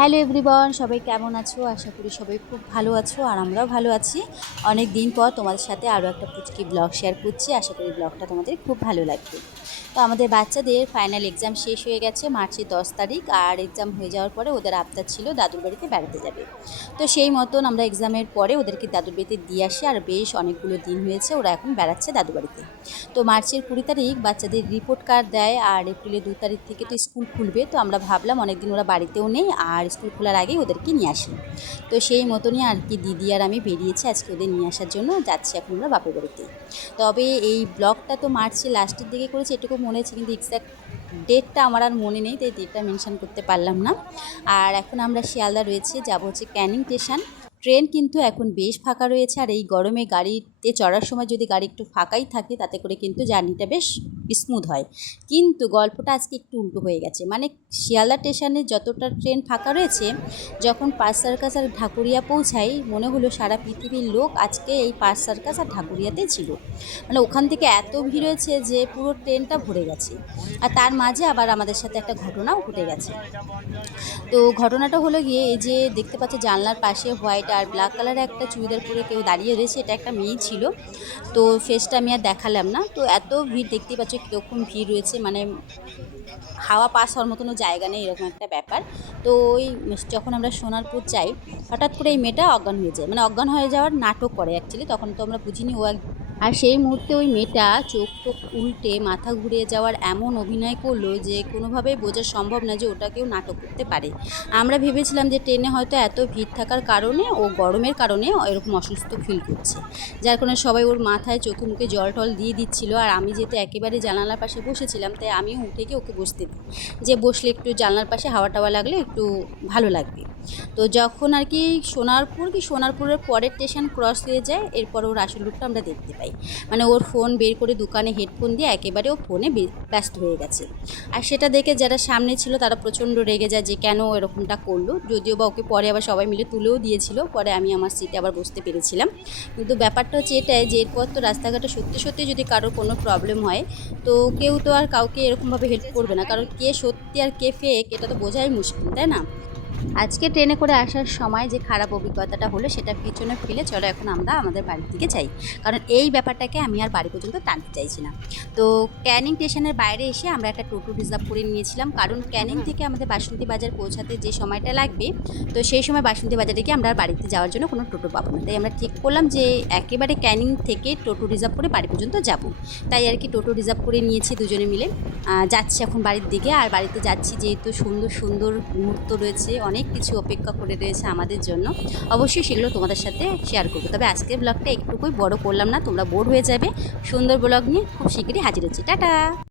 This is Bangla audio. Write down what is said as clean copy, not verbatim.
হ্যালো এভরিওয়ান, সবাই কেমন আছো? আশা করি সবাই খুব ভালো আছো আর আমরাও ভালো আছি। অনেক দিন পর তোমাদের সাথে আরও একটা পুচকি ব্লগ শেয়ার করছি। আশা করি ব্লগটা তোমাদের খুব ভালো লাগবে। তো আমাদের বাচ্চাদের ফাইনাল এক্সাম শেষ হয়ে গেছে মার্চের 10 তারিখ। আর এক্সাম হয়ে যাওয়ার পরে ওদের আবদার ছিল দাদুর বাড়িতে বেড়াতে যাবে। তো সেই মতন আমরা এক্সামের পরে ওদেরকে দাদুর বাড়িতে দিয়ে আসি। আর বেশ অনেকগুলো দিন হয়েছে ওরা এখন বেড়াচ্ছে দাদু বাড়িতে। তো মার্চের 20 তারিখ বাচ্চাদের রিপোর্ট কার্ড দেয় আর এপ্রিলের 2 তারিখ থেকে তো স্কুল খুলবে। তো আমরা ভাবলাম অনেকদিন ওরা বাড়িতেও নেই আর স্কুল খোলার আগেই ওদেরকে নিয়ে আসি। তো সেই মতনই আর কি দিদি আর আমি বেরিয়েছি আজকে ওদের নিয়ে আসার জন্য। যাচ্ছি এখন আমরা বাপের বাড়িতে। তবে এই ব্লগটা তো মার্চের লাস্টের দিকে করেছি এটুকু মনে আছে, কিন্তু এক্স্যাক্ট ডেটটা আমার আর মনে নেই, তাই ডেটটা মেনশন করতে পারলাম না। আর এখন আমরা শিয়ালদা রয়েছে, যাব হচ্ছে ক্যানিং স্টেশন। ট্রেন কিন্তু এখন বেশ ফাঁকা রয়েছে, আর এই গরমে গাড়িতে চড়ার সময় যদি গাড়ি একটু ফাঁকাই থাকে তাতে করে কিন্তু জার্নিটা বেশ স্মুথ হয়। কিন্তু গল্পটা আজকে একটু উল্টো হয়ে গেছে, মানে শিয়ালদা স্টেশনে যতটা ট্রেন ফাঁকা রয়েছে, যখন পার্ক সার্কাস আর ঢাকুরিয়া পৌঁছাই মনে হলো সারা পৃথিবীর লোক আজকে এই পার্ক সার্কাস আর ঢাকুরিয়াতে ছিল। মানে ওখান থেকে এত ভিড় হয়েছে যে পুরো ট্রেনটা ভরে গেছে। আর তার মাঝে আবার আমাদের সাথে একটা ঘটনাও ঘটে গেছে। তো ঘটনাটা হলো গিয়ে, এই যে দেখতে পাচ্ছ জানলার পাশে হোয়াইট আর ব্ল্যাক কালারের একটা চুড়িদার পরে কেউ দাঁড়িয়ে রয়েছে, এটা একটা মেয়ে ছিল। তো ফেসটা আমি আর দেখালাম না। তো এত ভিড়, দেখতেই পাচ্ছ কীরকম ভিড় রয়েছে, মানে হাওয়া পাস হওয়ার মতনও জায়গা নেই, এরকম একটা ব্যাপার। তো ওই যখন আমরা সোনারপুর যাই, হঠাৎ করে এই মেয়েটা অজ্ঞান হয়ে যায়, মানে অজ্ঞান হয়ে যাওয়ার নাটক করে অ্যাকচুয়ালি। তখন তো আমরা বুঝিনি ও আর সেই মুহূর্তে ওই মেয়েটা চোখ টোক উল্টে মাথা ঘুরিয়ে যাওয়ার এমন অভিনয় করলো যে কোনোভাবেই বোঝা সম্ভব না যে ওটাকেও নাটক করতে পারে। আমরা ভেবেছিলাম যে ট্রেনে হয়তো এত ভিড় থাকার কারণে ও গরমের কারণে এরকম অসুস্থ ফিল করছে, যার কারণে সবাই ওর মাথায় চোখে মুখে জল টল দিয়ে দিচ্ছিল। আর আমি যেহেতু একেবারে জানালার পাশে বসেছিলাম, তাই আমিও উঠে গিয়ে ওকে বসতে দিই, যে বসলে একটু জানলার পাশে হাওয়া টাওয়া লাগলে একটু ভালো লাগবে। তো যখন আর কি সোনারপুরের পরের স্টেশন ক্রস হয়ে যায়, এরপর ওর আসল রূপটা আমরা দেখতে পাই। মানে ওর ফোন বের করে দোকানে হেডফোন দিয়ে একেবারে ও ফোনে ব্যস্ত হয়ে গেছে। আর সেটা দেখে যারা সামনে ছিল তারা প্রচণ্ড রেগে যায় যে কেন এরকমটা করলো। যদিও বা ওকে পরে আবার সবাই মিলে তুলেও দিয়েছিল, পরে আমি আমার সিটে আবার বসতে পেরেছিলাম। কিন্তু ব্যাপারটা হচ্ছে এটাই যে এরপর তো রাস্তাঘাটে সত্যি সত্যি যদি কারোর কোনো প্রবলেম হয়, তো কেউ তো আর কাউকে এরকমভাবে হেল্প করবে না, কারণ কে সত্যি আর কে ফেক এটা তো বোঝাই মুশকিল, তাই না? আজকে ট্রেনে করে আসার সময় যে খারাপ অভিজ্ঞতাটা হলো সেটা পিছনে ফেলে চলো এখন আমরা আমাদের বাড়ির দিকে যাই, কারণ এই ব্যাপারটাকে আমি আর বাড়ি পর্যন্ত টানতে চাইছি না। তো ক্যানিং স্টেশনের বাইরে এসে আমরা একটা টোটো রিজার্ভ করে নিয়েছিলাম, কারণ ক্যানিং থেকে আমাদের বাসন্তী বাজার পৌঁছাতে যে সময়টা লাগবে, তো সেই সময় বাসন্তী বাজারে গিয়ে আমরা আর বাড়িতে যাওয়ার জন্য কোনো টোটো পাবো না। তাই আমরা ঠিক করলাম যে একেবারে ক্যানিং থেকে টোটো রিজার্ভ করে বাড়ি পর্যন্ত যাব। তাই আর কি টোটো রিজার্ভ করে নিয়েছি দুজনে মিলে। যাচ্ছি এখন বাড়ির দিকে। আর বাড়িতে যাচ্ছি যেহেতু সুন্দর সুন্দর মুহূর্ত রয়েছে, অনেক কিছু অপেক্ষা করে রয়েছে আমাদের জন্য, অবশ্যই সেগুলো তোমাদের সাথে শেয়ার করবো। তবে আজকের ব্লগটা একটুকুই বড় করলাম না, তোমরা বোর হয়ে যাবে। সুন্দর ব্লগ নিয়ে খুব শীঘ্রই হাজির হচ্ছি। টাটা।